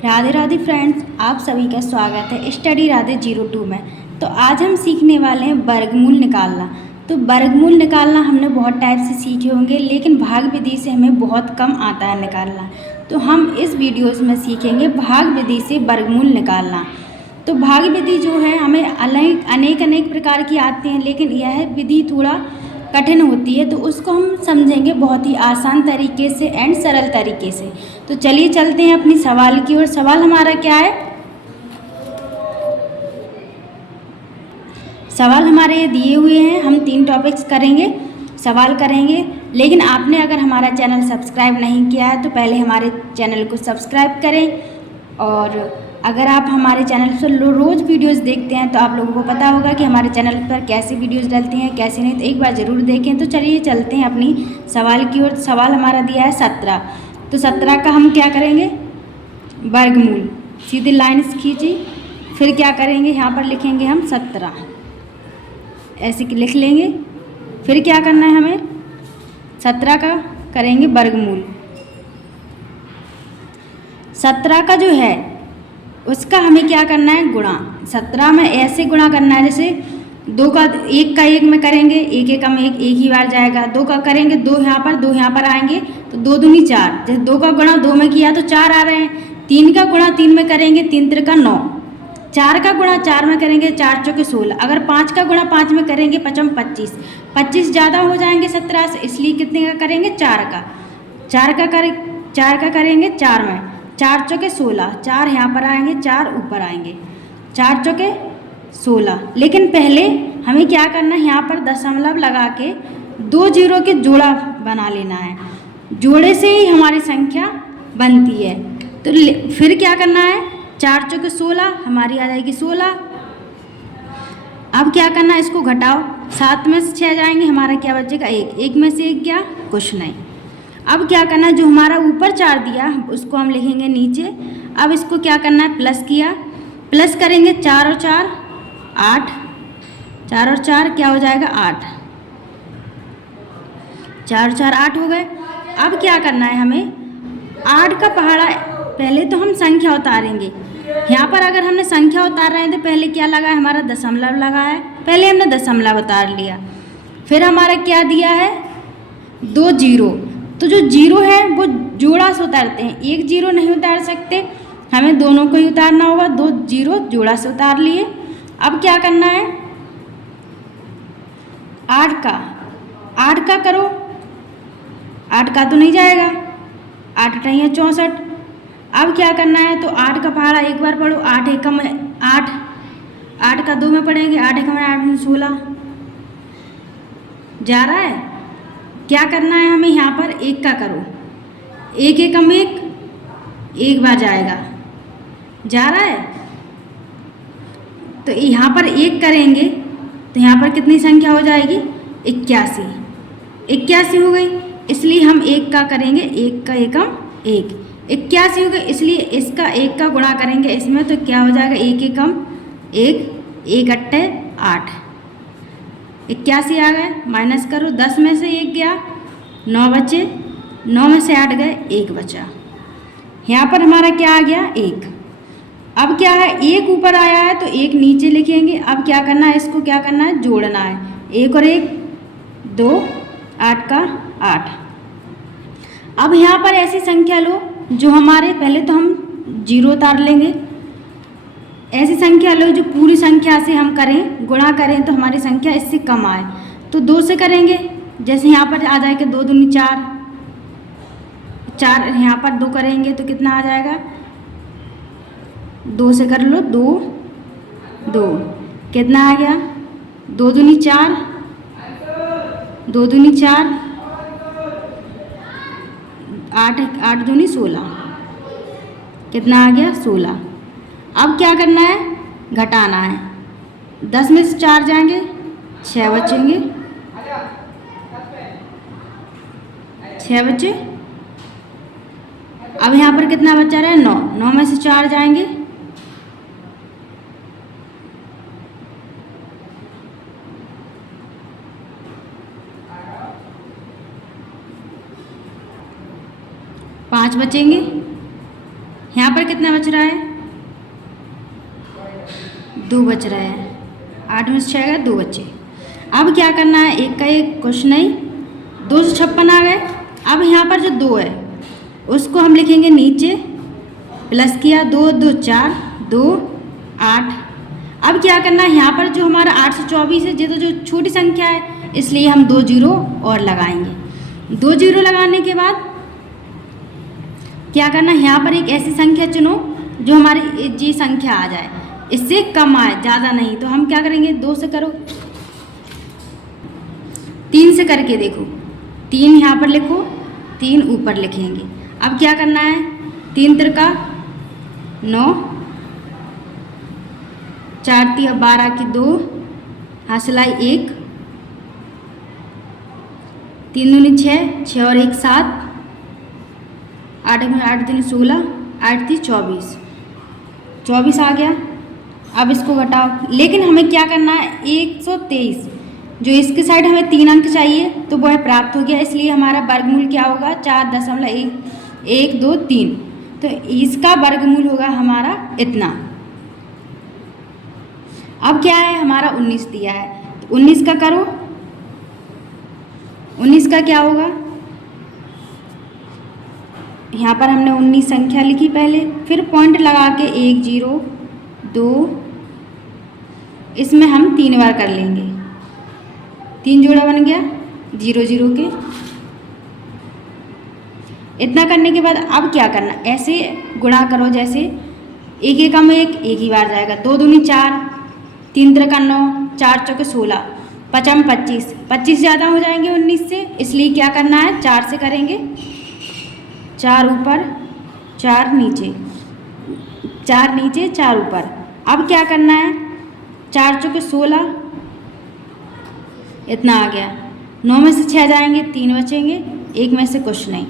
Radhe Radhe friends, आप सभी का स्वागत है स्टडी राधे 02 में। तो आज हम सीखने वाले हैं वर्गमूल निकालना। तो वर्गमूल निकालना हमने बहुत टाइप से सीखे होंगे, लेकिन भाग विधि से हमें बहुत कम आता है निकालना। तो हम इस वीडियोस में सीखेंगे भाग विधि से वर्गमूल निकालना। तो भाग विधि जो है हमें अनेक प्रकार की आती हैं, लेकिन यह विधि थोड़ा कठिन होती है, तो उसको हम समझेंगे बहुत ही आसान तरीके से एंड सरल तरीके से। तो चलिए चलते हैं अपनी सवाल की ओर। सवाल हमारा क्या है? सवाल हमारे ये दिए हुए हैं, हम 3 टॉपिक्स करेंगे, सवाल करेंगे। लेकिन आपने अगर हमारा चैनल सब्सक्राइब नहीं किया है तो पहले हमारे चैनल को सब्सक्राइब करें, और अगर आप हमारे चैनल से रोज़ वीडियोस देखते हैं तो आप लोगों को पता होगा कि हमारे चैनल पर कैसी वीडियोस डलती हैं कैसी नहीं, तो एक बार ज़रूर देखें। तो चलिए चलते हैं अपनी सवाल की ओर। सवाल हमारा दिया है 17। तो 17 का हम क्या करेंगे? वर्गमूल। सीधी लाइन खींची, फिर क्या करेंगे, यहाँ पर लिखेंगे हम 17, ऐसे लिख लेंगे। फिर क्या करना है हमें? 17 का करेंगे वर्गमूल। 17 का जो है उसका हमें क्या करना है? गुणा। 17 में ऐसे गुणा करना है जैसे 2 का 1 में करेंगे, 1 एकम 1 एक ही बार जाएगा। 2 का करेंगे 2 यहाँ पर 2 यहाँ पर आएंगे, तो 2 दूनी 4। जैसे 2 का गुणा 2 में किया तो 4 आ रहे हैं। 3 का गुणा 3 में करेंगे, 3 त्रिका 9। 4 का गुणा 4 में करेंगे, 4 चौके 16। अगर 5 का गुणा 5 में करेंगे, 5 25। 25 ज़्यादा हो जाएंगे 17 से, इसलिए कितने का करेंगे? 4 का। 4 का करेंगे 4 में, 4 चौके 16। 4 यहाँ पर आएंगे, 4 ऊपर आएंगे, 4 चौके 16। लेकिन पहले हमें क्या करना है? यहाँ पर दशमलव लगा के 2 जीरो के जोड़ा बना लेना है। जोड़े से ही हमारी संख्या बनती है। तो फिर क्या करना है? 4 चौके 16 हमारी आ जाएगी 16। अब क्या करना है? इसको घटाओ, 7 में से 6 जाएंगे, हमारा क्या बचेगा? 1। 1 में से 1 गया, कुछ नहीं। अब क्या करना है? जो हमारा ऊपर 4 दिया उसको हम लिखेंगे नीचे। अब इसको क्या करना है? प्लस किया, प्लस करेंगे 4 और 4 8। 4 और 4 क्या हो जाएगा? 8। 4 और 4 8 हो गए। अब क्या करना है हमें? 8 का पहाड़ा, पहले तो हम संख्या उतारेंगे। यहाँ पर अगर हमने संख्या उतार रहे हैं तो पहले क्या लगा है? हमारा दशमलव लगा है, पहले हमने दशमलव उतार लिया। फिर हमारा क्या दिया है? 2 जीरो। तो जो जीरो है वो जोड़ा से उतारते हैं, एक जीरो नहीं उतार सकते, हमें दोनों को ही उतारना होगा। 2 जीरो जोड़ा से उतार लिए। अब क्या करना है? 8 का करो, 8 का तो नहीं जाएगा, 8 नहीं है 64। अब क्या करना है? तो 8 का पहाड़ा एक बार पढ़ो, 8 एकम 8, 8 का 2 में पढ़ेंगे, 8 एकम 8 में 16 जा रहा है। क्या करना है हमें? यहाँ पर 1 का करो, 1 एकम 1 एक बार जाएगा, जा रहा है। तो यहाँ पर 1 करेंगे तो यहाँ पर कितनी संख्या हो जाएगी? 81। 81 हो गई, इसलिए हम 1 का करेंगे, 1 का एकम 1, 81 हो गई, इसलिए इसका 1 का गुणा करेंगे इसमें, तो क्या हो जाएगा? 1 एकम 1, 1 अट्ठे 8, 81 आ गए। माइनस करो, 10 में से 1 गया, 9 बचे, 9 में से 8 गए, 1 बचा। यहाँ पर हमारा क्या आ गया? 1। अब क्या है? 1 ऊपर आया है तो 1 नीचे लिखेंगे। अब क्या करना है? इसको क्या करना है? जोड़ना है। 1 और 1 2, 8 का 8। अब यहाँ पर ऐसी संख्या लो जो हमारे, पहले तो हम जीरो उतार लेंगे, ऐसी संख्या लो जो पूरी संख्या से हम करें, गुणा करें तो हमारी संख्या इससे कम आए। तो 2 से करेंगे, जैसे यहाँ पर आ जाएगा 2 दूनी 4, 4 यहाँ पर 2 करेंगे तो कितना आ जाएगा? 2 से कर लो, 2 2 कितना आ गया? 2 दूनी 4, 2 दूनी 4, 8 8 दूनी 16, कितना आ गया? 16। अब क्या करना है? घटाना है। 10 में से 4 जाएंगे, 6 बचेंगे, 6 बचे। अब यहाँ पर कितना बचा रहा है? 9। 9 में से 4 जाएंगे, 5 बचेंगे, यहाँ पर कितना बच रहा है, 2 बच रहा है। 8 में से 6 गए, 2 बचे। अब क्या करना है, एक का एक कुछ नहीं, 256 आ गए। अब यहाँ पर जो 2 है उसको हम लिखेंगे नीचे, प्लस किया, 2 2 4 2 8। अब क्या करना है, यहाँ पर जो हमारा 824 है, ये तो जो छोटी संख्या है, इसलिए हम 2 जीरो और लगाएंगे। 2 जीरो लगाने के बाद क्या करना है, यहाँ पर एक ऐसी संख्या चुनो जो हमारी जी संख्या आ जाए, इससे कम आए, ज़्यादा नहीं। तो हम क्या करेंगे, 2 से करो, 3 से करके देखो, 3 यहाँ पर लिखो, 3 ऊपर लिखेंगे। अब क्या करना है, 3 त्रिका 9, 4 तिया 12 की 2, हासिलाई 1, 3 दूनी 6, 6 और 1 7, 8 में 8 तीन 16, 8 थी 24, 24 आ गया। अब इसको घटाओ, लेकिन हमें क्या करना है, 123 जो इसके साइड हमें 3 अंक चाहिए तो वह प्राप्त हो गया, इसलिए हमारा वर्गमूल क्या होगा, 4.123। तो इसका वर्गमूल होगा हमारा इतना। अब क्या है, हमारा 19 दिया है, तो 19 का करो, 19 का क्या होगा, यहाँ पर हमने 19 संख्या लिखी पहले, फिर पॉइंट लगा के 1 0 2, इसमें हम 3 बार कर लेंगे, 3 जोड़ा बन गया 0 0 के। इतना करने के बाद अब क्या करना, ऐसे गुणा करो जैसे एक एक में एक ही बार जाएगा, 2 दूनी 4, 3 त्रिका 9, 4 चौके 16, 5 25, 25 ज़्यादा हो जाएंगे 19 से, इसलिए क्या करना है, 4 से करेंगे, 4 ऊपर 4 नीचे, 4 नीचे 4 ऊपर। अब क्या करना है, 4 चौके 16, इतना आ गया, 9 में से 6 जाएंगे, 3 बचेंगे, 1 में से कुछ नहीं।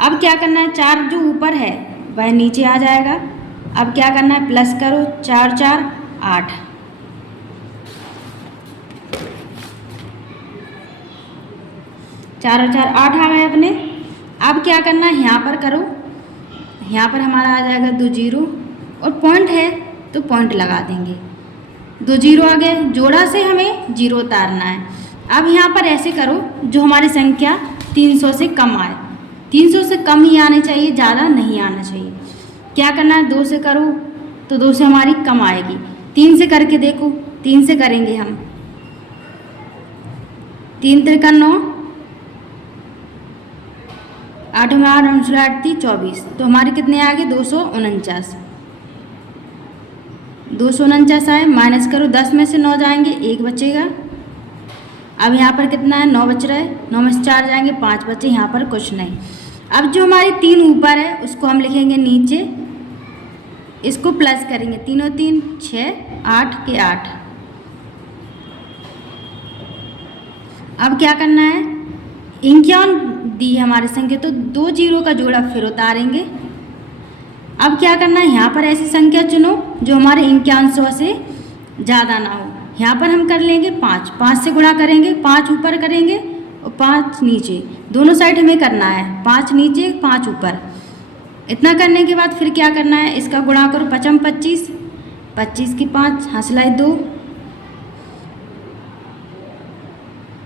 अब क्या करना है, 4 जो ऊपर है वह नीचे आ जाएगा। अब क्या करना है, प्लस करो, 4 4 8, 4 और 4 8 आ गए अपने। अब क्या करना है, यहाँ पर करो, यहाँ पर हमारा आ जाएगा 2 जीरो और पॉइंट है तो पॉइंट लगा देंगे, 2 जीरो आ गए, जोड़ा से हमें जीरो उतारना है। अब यहाँ पर ऐसे करो जो हमारी संख्या 300 से कम आए, 300 से कम ही आनी चाहिए, ज़्यादा नहीं आना चाहिए। क्या करना है, 2 से करो तो 2 से हमारी कम आएगी, 3 से करके देखो, 3 से करेंगे हम, 3 त्रिका 9, 8 में 8 और 8 थी 24, तो हमारे कितने आ गए, 249, 249 आए। माइनस करो, 10 में से 9 जाएंगे, 1 बचेगा। अब यहाँ पर कितना है, 9 बच रहा है, 9 में से 4 जाएंगे, 5 बचे, यहाँ पर कुछ नहीं। अब जो हमारी 3 ऊपर है उसको हम लिखेंगे नीचे, इसको प्लस करेंगे, 3 और 3 6, 8 के 8। अब क्या करना है, 51 दी हमारी संख्या, तो 2 जीरो का जोड़ा फिर उतारेंगे। अब क्या करना है, यहाँ पर ऐसी संख्या चुनो जो हमारे 5100 से ज़्यादा ना हो। यहाँ पर हम कर लेंगे 5, 5 से गुणा करेंगे, 5 ऊपर करेंगे और 5 नीचे, दोनों साइड हमें करना है, 5 नीचे 5 ऊपर। इतना करने के बाद फिर क्या करना है, इसका गुणा करो, 5 25, 25 की 5, हासिलाई 2,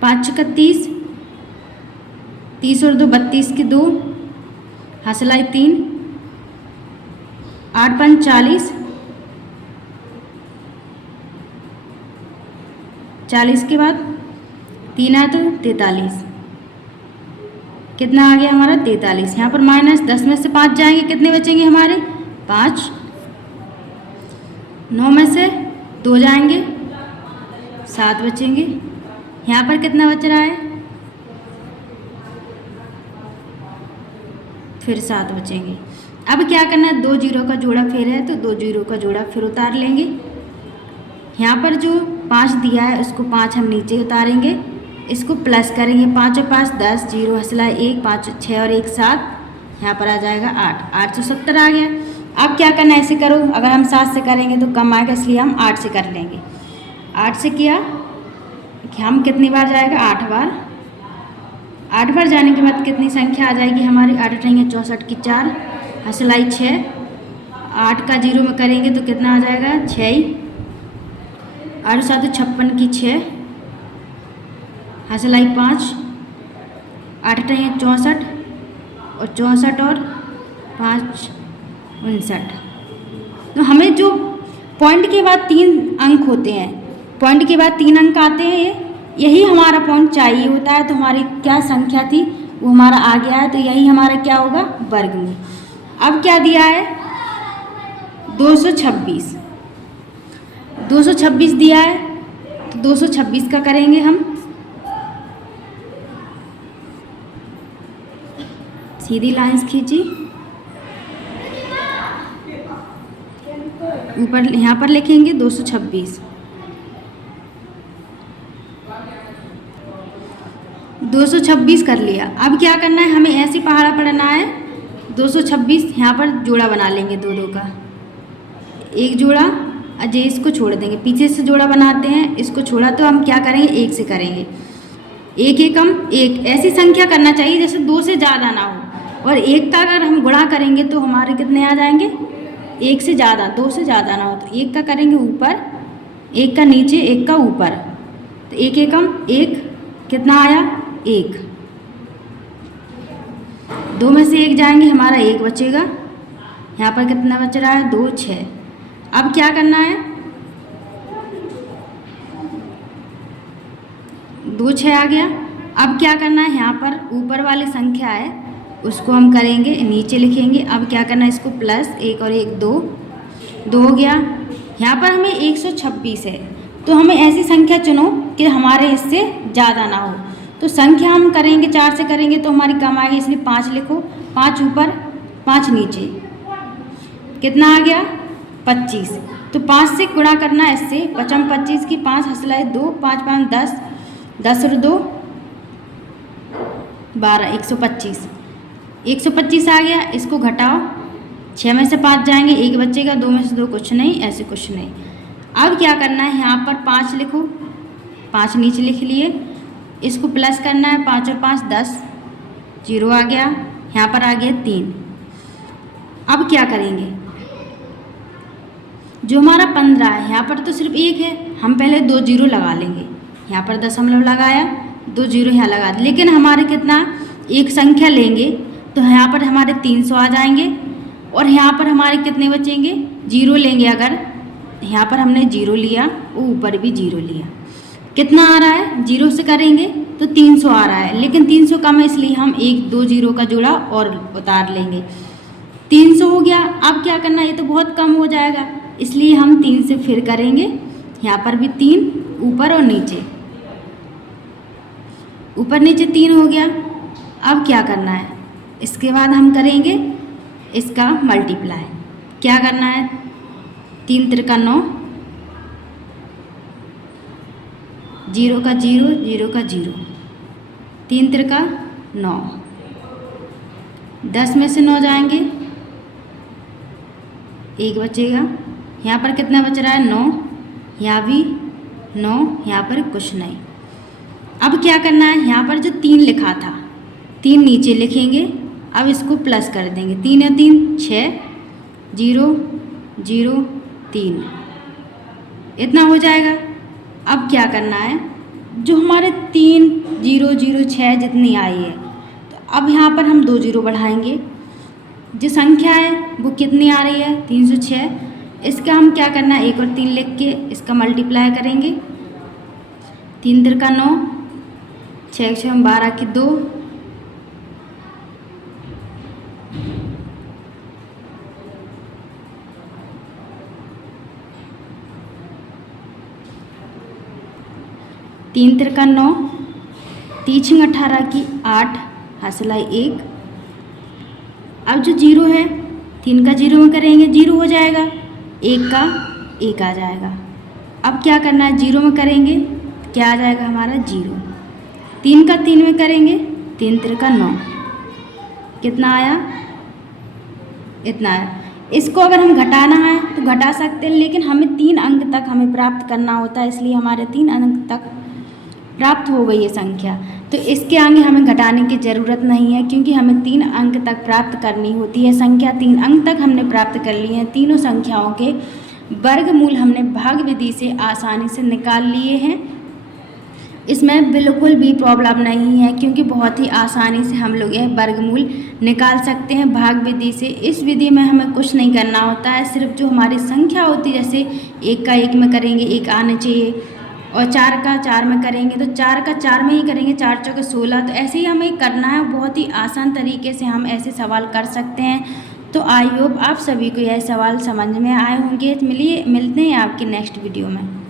5 का 30, 30 और 2 32 की 2, हासिलाई 3, 8 5 40, 40 के बाद 3 है तो 43, कितना आ गया हमारा 43। यहाँ पर माइनस, 10 में से 5 जाएंगे, कितने बचेंगे हमारे 5, 9 में से 2 जाएंगे, 7 बचेंगे। यहाँ पर कितना बच रहा है, फिर 7 बचेंगे। अब क्या करना है, 2 जीरो का जोड़ा फिर है तो 2 जीरो का जोड़ा फिर उतार लेंगे। यहाँ पर जो 5 दिया है उसको 5 हम नीचे उतारेंगे, इसको प्लस करेंगे, 5 और 5 10, जीरो हंसला 1, 5 6 और 1 7, यहाँ पर आ जाएगा 8, 870 आ गया। अब क्या करना है, ऐसे करो, अगर हम 7 से करेंगे तो कम आएगा, इसलिए हम 8 से कर लेंगे। 8 से किया कि हम कितनी बार जाएगा, 8 बार। 8 बार जाने के बाद कितनी संख्या आ जाएगी हमारी, 8 रहेंगे 64 की 4, हंसलाई 6, 8 का 0 में करेंगे तो कितना आ जाएगा 6। 8 7 56 की 6, हसलाई 5, 8 8 64 और 64 और 5 59। तो हमें जो पॉइंट के बाद 3 अंक होते हैं, पॉइंट के बाद 3 अंक आते हैं, यही हमारा पॉइंट चाहिए होता है। तो हमारी क्या संख्या थी वो हमारा आ गया है, तो यही हमारा क्या होगा वर्गमूल। अब क्या दिया है 226, 226 दिया है, तो 226 का करेंगे हम। सीधी लाइंस खींची, ऊपर यहाँ पर लिखेंगे 226, 226 कर लिया। अब क्या करना है, हमें ऐसे पहाड़ा पढ़ना है। 226 यहाँ पर जोड़ा बना लेंगे, 2 2 का एक जोड़ा, अजय इसको छोड़ देंगे, पीछे से जोड़ा बनाते हैं, इसको छोड़ा तो हम क्या करेंगे 1 से करेंगे। 1 एकम 1, ऐसी संख्या करना चाहिए जैसे 2 से ज़्यादा ना हो, और 1 का अगर हम गुणा करेंगे तो हमारे कितने आ जाएंगे 1 से ज़्यादा, 2 से ज़्यादा ना हो। तो 1 का करेंगे ऊपर, 1 का नीचे, 1 का ऊपर, तो 1 एकम 1 कितना आया 1। 2 में से 1 जाएंगे, हमारा 1 बचेगा। यहाँ पर कितना बच रहा है 2 6। अब क्या करना है 2 6 आ गया। अब क्या करना है, यहाँ पर ऊपर वाली संख्या है उसको हम करेंगे नीचे लिखेंगे। अब क्या करना है, इसको प्लस 1 और 1 2, 2 हो गया। यहाँ पर हमें 126 है, तो हमें ऐसी संख्या चुनो कि हमारे इससे ज़्यादा ना हो। तो संख्या हम करेंगे 4 से करेंगे तो हमारी कम आएगी, इसलिए 5 लिखो, 5 ऊपर 5 नीचे, कितना आ गया 25। तो 5 से गुणा करना है इससे, 5 25 की 5 हसलाए 2, 5 5 10, 10 और 2 12, 125। 125 आ गया, इसको घटाओ, 6 में से 5 जाएंगे, 1 बचेगा, 2 में से 2 कुछ नहीं, ऐसे कुछ नहीं। अब क्या करना है, यहाँ पर 5 लिखो, 5 नीचे लिख लिए, इसको प्लस करना है, 5 और 5 10, 0 आ गया। यहाँ पर आ गया 3। अब क्या करेंगे, जो हमारा 15 है, यहाँ पर तो सिर्फ 1 है, हम पहले 2 0 लगा लेंगे। यहाँ पर दशमलव लगाया, 2 0 यहाँ लगा, लेकिन हमारे कितना एक संख्या लेंगे तो यहाँ पर हमारे 300 आ जाएंगे, और यहाँ पर हमारे कितने बचेंगे 0 लेंगे। अगर यहाँ पर हमने 0 लिया, ऊपर भी 0 लिया, कितना आ रहा है 0 से करेंगे तो 300 आ रहा है, लेकिन 300 कम है इसलिए हम 1 2 0 का जोड़ा और उतार लेंगे। 300 हो गया। अब क्या करना है, ये तो बहुत कम हो जाएगा, इसलिए हम 3 से फिर करेंगे। यहाँ पर भी 3 ऊपर और नीचे, ऊपर नीचे 3 हो गया। अब क्या करना है, इसके बाद हम करेंगे इसका मल्टीप्लाई। क्या करना है, 3 त्रिका 9, 0 का 0, 0 का 0, 3 त्रिका 9, 10 में से 9 जाएंगे, 1 बचेगा। यहाँ पर कितना बच रहा है 9, यहाँ भी 9, यहाँ पर कुछ नहीं। अब क्या करना है, यहाँ पर जो 3 लिखा था, 3 नीचे लिखेंगे, अब इसको प्लस कर देंगे, 3 और 3 6, 0 0 3, इतना हो जाएगा। अब क्या करना है, जो हमारे 3 0 0 6 जितनी आई है, तो अब यहाँ पर हम 2 0 बढ़ाएंगे। जो संख्या है वो कितनी आ रही है 306। इसका हम क्या करना है, 1 और 3 लिख के इसका मल्टीप्लाई करेंगे। 3 त्रिका 9, 6 6 12 की 2, 3 त्रिका 9, 3 18 की 8, हसलाई 1। अब जो 0 है, 3 का 0 में करेंगे 0 हो जाएगा, 1 का 1 आ जाएगा। अब क्या करना है, 0 में करेंगे क्या आ जाएगा हमारा 0। 3 का 3 में करेंगे, 3 त्रिका 9, कितना आया, इतना आया। इसको अगर हम घटाना है तो घटा सकते हैं, लेकिन हमें 3 अंक तक हमें प्राप्त करना होता है, इसलिए हमारे 3 अंक तक प्राप्त हो गई है संख्या, तो इसके आगे हमें घटाने की ज़रूरत नहीं है, क्योंकि हमें 3 अंक तक प्राप्त करनी होती है संख्या। 3 अंक तक हमने प्राप्त कर ली हैं। तीनों संख्याओं के वर्गमूल हमने भाग विधि से आसानी से निकाल लिए हैं। इसमें बिल्कुल भी प्रॉब्लम नहीं है, क्योंकि बहुत ही आसानी से हम लोग यह वर्गमूल निकाल सकते हैं भाग विधि से। इस विधि में हमें कुछ नहीं करना होता है, सिर्फ जो हमारी संख्या होती है, जैसे 1 का 1 में करेंगे 1 आना चाहिए, और 4 का 4 में करेंगे तो 4 का 4 में ही करेंगे, 4 चौके 16। तो ऐसे ही हमें करना है, बहुत ही आसान तरीके से हम ऐसे सवाल कर सकते हैं। तो आई होप आप सभी को यह सवाल समझ में आए होंगे। मिलते हैं आपकी नेक्स्ट वीडियो में।